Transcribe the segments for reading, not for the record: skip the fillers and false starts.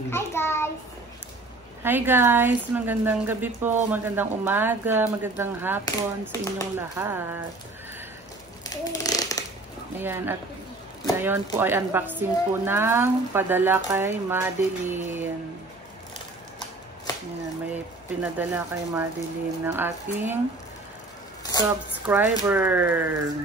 Hi guys! Hi guys! Magandang gabi po, magandang umaga, magandang hapon sa inyong lahat. Ayan, at ngayon po ay unboxing po ng padala kay Madeline. Ayan, may pinadala kay Madeline ng ating subscriber.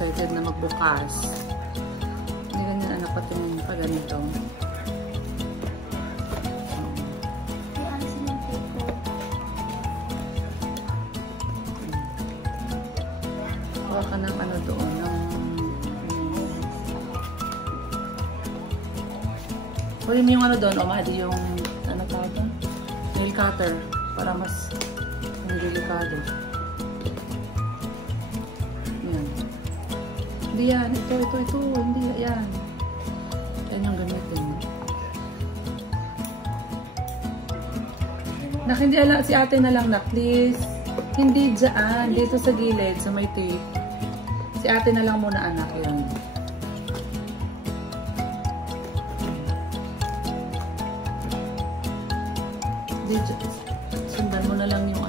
Excited na magbukas. Hindi ganyan anak patingin pa ganito. Kuha ka ng ano doon. Kunin mo yung ano doon. O Madi yung ano tawag doon? Nail cutter. Para mas hindi delikado. Hindi yan. Ito. Hindi yan. Yan yung gamitin. Hindi ala, si ate na lang na please. Hindi dyan. Dito sa gilid, sa may tape. Si ate na lang muna anak yan. Dito. Sundan mo na lang yung ano.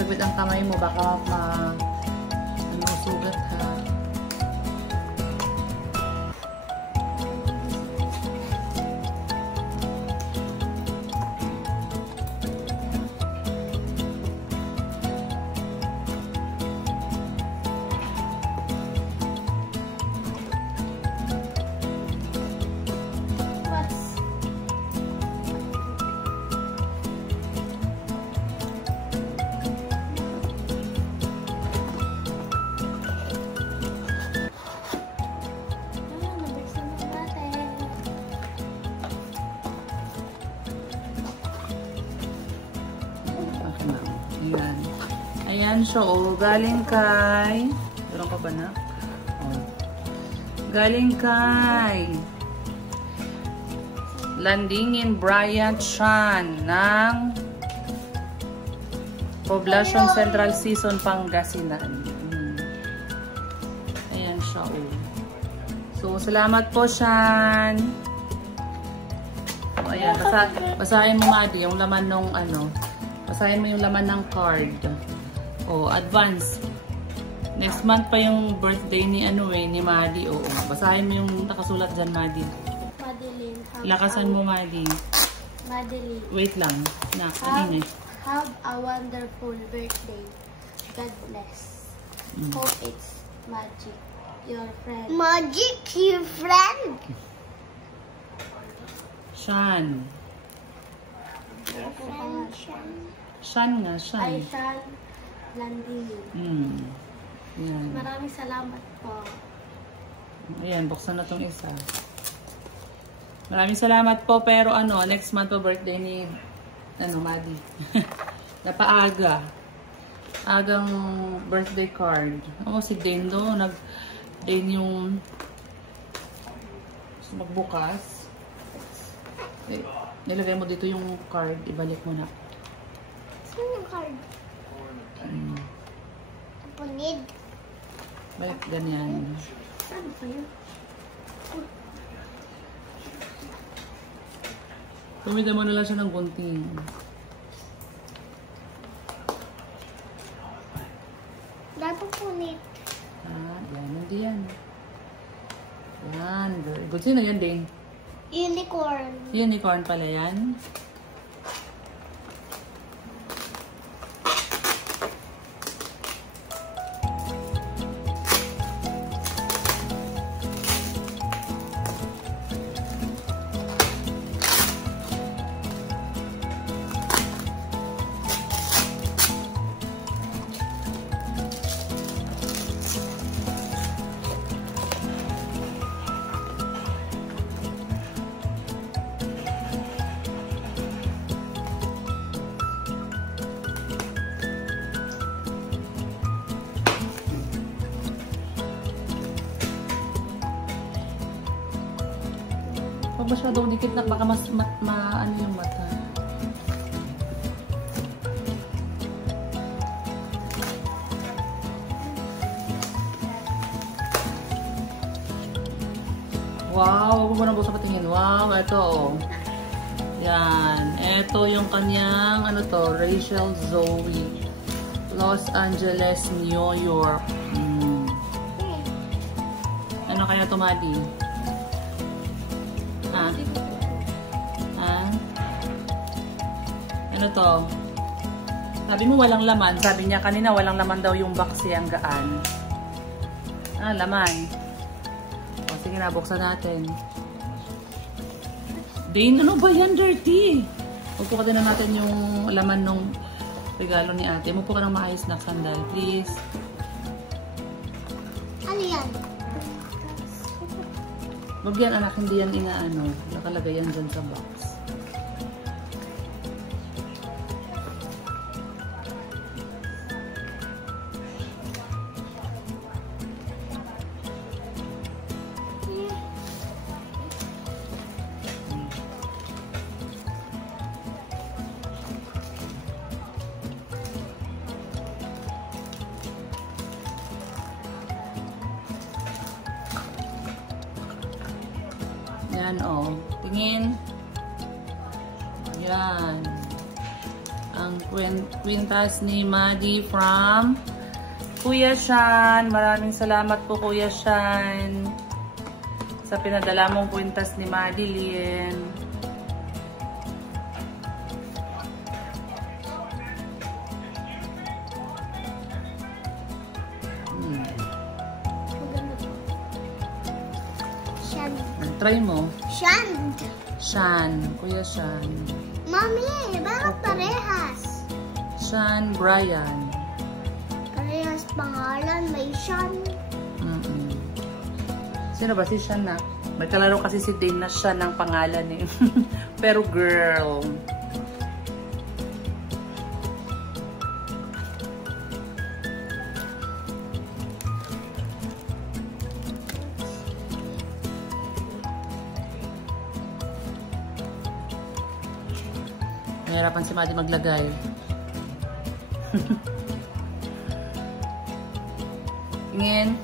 Sabit ang kamay mo, baka sugat ha. Ayan siya, oh. Galing kay... Meron ka ba na? Oh. Galing kay... Landingin Bryant Chan ng Poblacion Central Season, Pangasinan. Ayan siya, oh. So, salamat po, Chan. So, ayan. Basahin mo, Madi, yung laman nung ano. Basahin mo yung laman ng card. Oh, advance. Next month pa yung birthday ni ni Madi. Oh, basahin mo yung nakasulat dyan, Madi. Madeline. Lakasan mo, Madi. Madeline. Wait lang. Have a wonderful birthday. God bless. Hope it's magic. Your friend. Magic, your friend? Shan. Your friend, Shan. Shan nga, Shan. Ay, Shan. Landingin. Yan. Maraming salamat po. Ayan, buksan na tong isa. Maraming salamat po, pero next month po birthday ni Madi. Napaaga. Agang birthday card. Si Dane do, Dane yung magbukas. Nilagay mo dito yung card, ibalik mo na. Saan yung card? Punid. Balik ganyan. Ano pa yun? Tumida mo na lang siya ng gunting. Dapat punid. Yan. Hindi yan. Yan. Very good. Sino yan, Dane? Unicorn. Unicorn pala yan. masyadong dikit na baka mas ano yung mata. Wow, huwag mo nang busa patingin. Wow, ito oh. Yan. Ito yung kanyang, ano to, Rachel Zoe. Los Angeles, New York. Ano kaya to, Maddie? Ha? Ha? Ano to? Sabi mo walang laman. Sabi niya kanina walang laman daw yung box ang gaan. Ah, laman. O, sige na, buksan natin. Dane, ano ba yan? Dirty! Pagpukatin na natin yung laman ng regalo ni ate. Mupo ka ng maayos na sandal, please. Ano yan? Wag yan anak, hindi yan inaano. Nakalagay yan dyan sa box. Yan o. Tingin. Yan. Ang kwintas ni Maddie from Kuya Shan. Maraming salamat po Kuya Shan sa pinadala mong kwintas ni Madeline. Try mo. Shand. Shan. Kuya Shan. Mami, bakit parehas? Shan Brian. Parehas pangalan, may Shan. Sino ba si Shan na? May kalaro kasi si Dane na Shan ng pangalan eh. Pero girl. Nahirapan si Maddie maglagay. Tingin.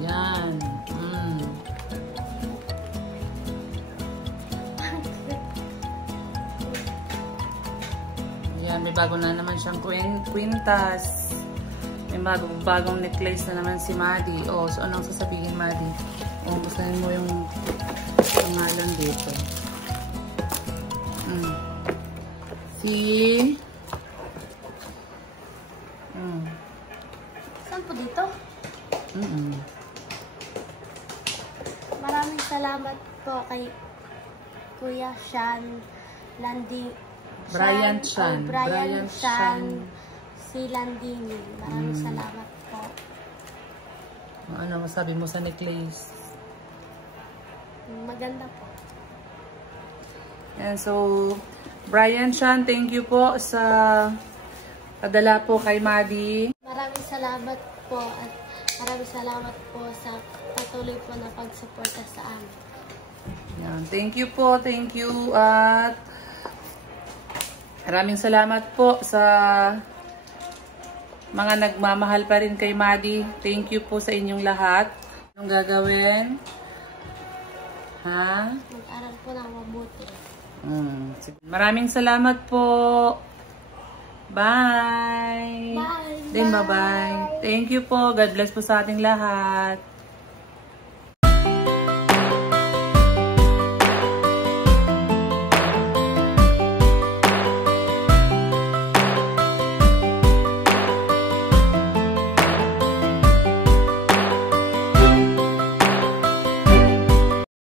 Yan. Yan, may bago na naman siyang kwintas. May bagong necklace na naman si Maddie. Oh, so anong sasabihin, Maddie? Oh, basahin mo yung pangalan dito. Saan po dito? Maraming salamat po kay Kuya Shan Landing. Brian Shan. Brian Shan. Si Landini. Maraming salamat po. Ano masabi mo sa necklace? Maganda po. And so, Brian Shan, thank you po sa padala po kay Maddie. Maraming salamat po at maraming salamat po sa patuloy po na pagsuporta sa amin. Yan. Thank you po, thank you. At maraming salamat po sa mga nagmamahal pa rin kay Maddie. Thank you po sa inyong lahat. Anong gagawin? Ha? Mag-aral po ng mabuti. Maraming salamat po. Bye! Bye! Then bye-bye. Thank you po. God bless po sa ating lahat.